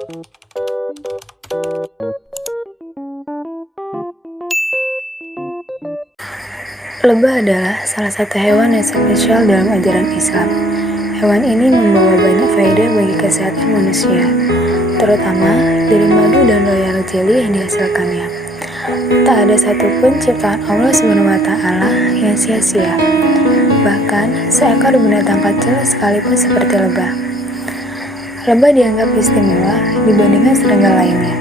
Lebah adalah salah satu hewan yang spesial dalam ajaran Islam. Hewan ini membawa banyak faedah bagi kesehatan manusia, terutama dari madu dan royal jelly yang dihasilkannya. Tak ada satupun ciptaan Allah SWT yang sia-sia. Bahkan, seekor binatang kecil sekalipun seperti lebah. Lebah dianggap istimewa dibandingkan serigala lainnya.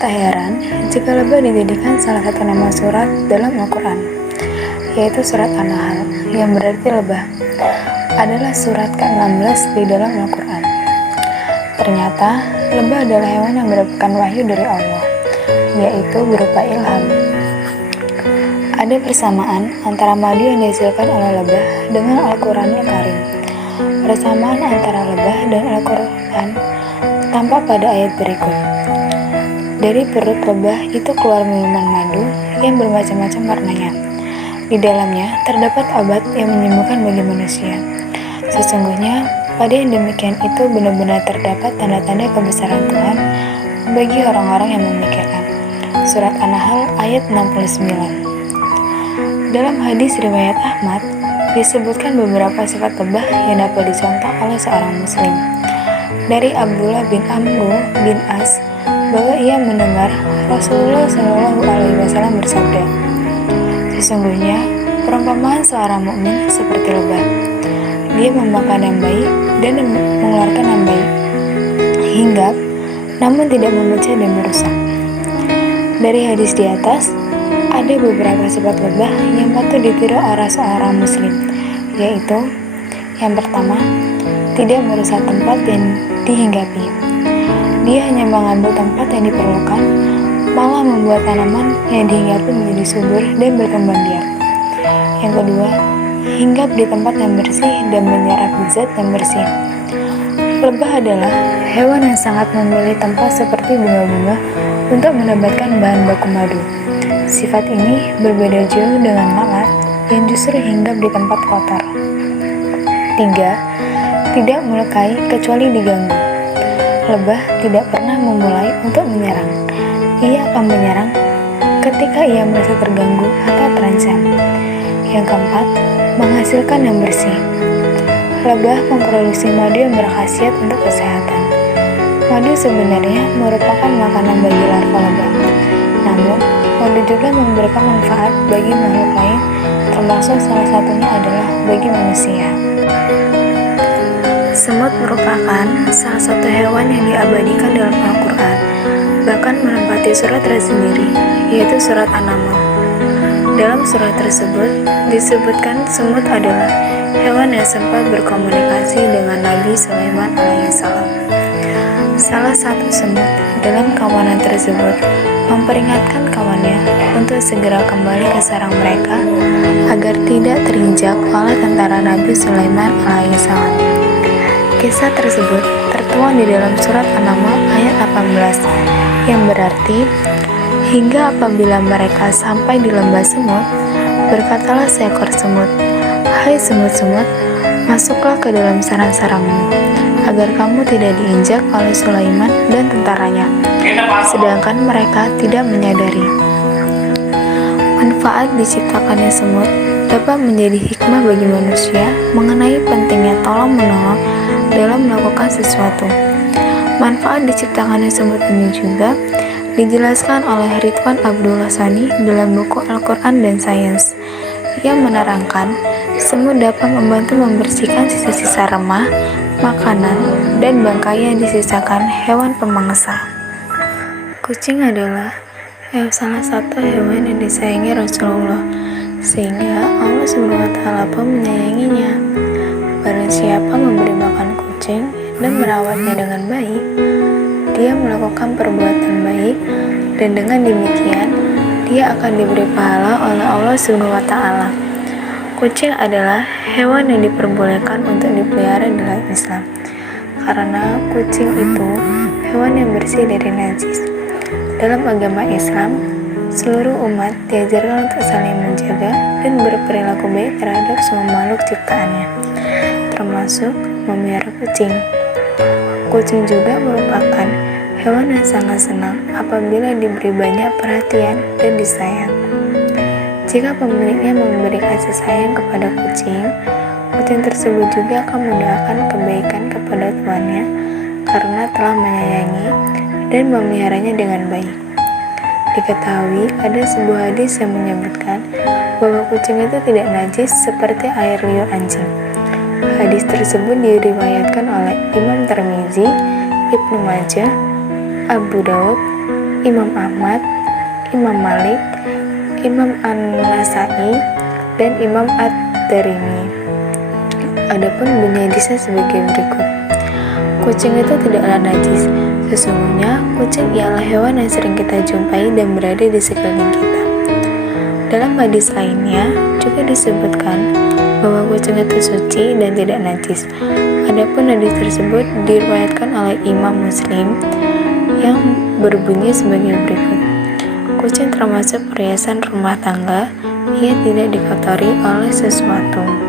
Tak heran jika lebah dijadikan salah satu nama surat dalam Al-Quran, yaitu surat An-Nahl, yang berarti lebah, adalah surat ke-16 di dalam Al-Quran. Ternyata, lebah adalah hewan yang mendapatkan wahyu dari Allah, yaitu berupa ilham. Ada persamaan antara madu yang dihasilkan oleh lebah dengan Al-Quranul Karim. Persamaan antara lebah dan Al-Quran tampak pada ayat berikut. Dari perut lebah itu keluar minuman madu yang bermacam-macam warnanya. Di dalamnya terdapat obat yang menyembuhkan bagi manusia. Sesungguhnya, pada yang demikian itu benar-benar terdapat tanda-tanda kebesaran Tuhan bagi orang-orang yang memikirkan. Surat An-Nahl ayat 69. Dalam hadis riwayat Ahmad, disebutkan beberapa sifat lebah yang dapat dicontoh oleh seorang muslim. Dari Abdullah bin Amr bin As, bahwa ia mendengar Rasulullah SAW bersabda, "Sesungguhnya, perumpamaan seorang mukmin seperti lebah. Dia memakan yang baik dan mengeluarkan yang baik, hinggap, namun tidak memecah dan merusak." Dari hadis di atas, ada beberapa sifat lebah yang patut ditiru oleh seorang muslim, yaitu yang pertama, tidak merusak tempat yang dihinggapi. Dia hanya mengambil tempat yang diperlukan, malah membuat tanaman yang dihinggapi menjadi subur dan berkembang biak. Yang kedua, hinggap di tempat yang bersih dan menyerap zat yang bersih. Lebah adalah hewan yang sangat memilih tempat seperti bunga-bunga untuk mendapatkan bahan baku madu. Sifat ini berbeda jauh dengan lalat yang justru hinggap di tempat kotor. 3. Tidak melukai kecuali diganggu. Lebah tidak pernah memulai untuk menyerang. Ia akan menyerang ketika ia merasa terganggu atau terancam. Yang keempat, menghasilkan yang bersih. Lebah memproduksi madu yang berkhasiat untuk kesehatan. Madu sebenarnya merupakan makanan bagi larva lebah. Namun, madu juga memberikan manfaat bagi makhluk lain, termasuk salah satunya adalah bagi manusia. Semut merupakan salah satu hewan yang diabadikan dalam Al-Quran, bahkan menempati surat tersendiri, yaitu surat An-Naml. Dalam surat tersebut, disebutkan semut adalah hewan yang sempat berkomunikasi dengan Nabi Sulaiman alaihissalam. Salah satu semut dalam kawanan tersebut memperingatkan kawannya untuk segera kembali ke sarang mereka agar tidak terinjak oleh tentara Nabi Sulaiman alaihissalam. Kisah tersebut tertuang di dalam surat An-Naml ayat 18, yang berarti, hingga apabila mereka sampai di lembah semut, berkatalah seekor semut, "Hai semut-semut, masuklah ke dalam sarang-sarangmu, agar kamu tidak diinjak oleh Sulaiman dan tentaranya." Sedangkan mereka tidak menyadari. Manfaat diciptakannya semut dapat menjadi hikmah bagi manusia mengenai pentingnya tolong-menolong dalam melakukan sesuatu. Manfaat diciptakannya semut ini juga dijelaskan oleh Ridwan Abdullah Sani dalam buku Al-Quran dan Sains, yang menerangkan semut dapat membantu membersihkan sisa-sisa remah, makanan, dan bangkai yang disisakan hewan pemangsa. Kucing adalah salah satu hewan yang disayangi Rasulullah, sehingga Allah SWT pun menyayanginya. Barang siapa memberi makan kucing dan merawatnya dengan baik, dia melakukan perbuatan baik, dan dengan demikian dia akan diberi pahala oleh Allah SWT. Kucing adalah hewan yang diperbolehkan untuk dipelihara dalam Islam, karena kucing itu hewan yang bersih dari najis. Dalam agama Islam, seluruh umat diajarkan untuk saling menjaga dan berperilaku baik terhadap semua makhluk ciptaannya, termasuk memelihara kucing. Kucing juga merupakan Hewan yang sangat senang apabila diberi banyak perhatian dan disayang. Jika pemiliknya memberi kasih sayang kepada kucing, kucing tersebut juga akan mendoakan kebaikan kepada tuannya karena telah menyayangi dan memeliharanya dengan baik. Diketahui ada sebuah hadis yang menyebutkan bahwa kucing itu tidak najis seperti air liur anjing. Hadis tersebut diriwayatkan oleh Imam Tirmizi, Ibnu Majah, Abu Daud, Imam Ahmad, Imam Malik, Imam An-Nasai, dan Imam At-Tirmidzi. Adapun bunyi hadisnya sebagai berikut. Kucing itu tidaklah najis. Sesungguhnya, kucing ialah hewan yang sering kita jumpai dan berada di sekeliling kita. Dalam hadis lainnya, juga disebutkan bahwa kucing itu suci dan tidak najis. Adapun hadis tersebut diriwayatkan oleh Imam Muslim yang berbunyi sebagai berikut. Kucing termasuk perhiasan rumah tangga, ia tidak dikotori oleh sesuatu.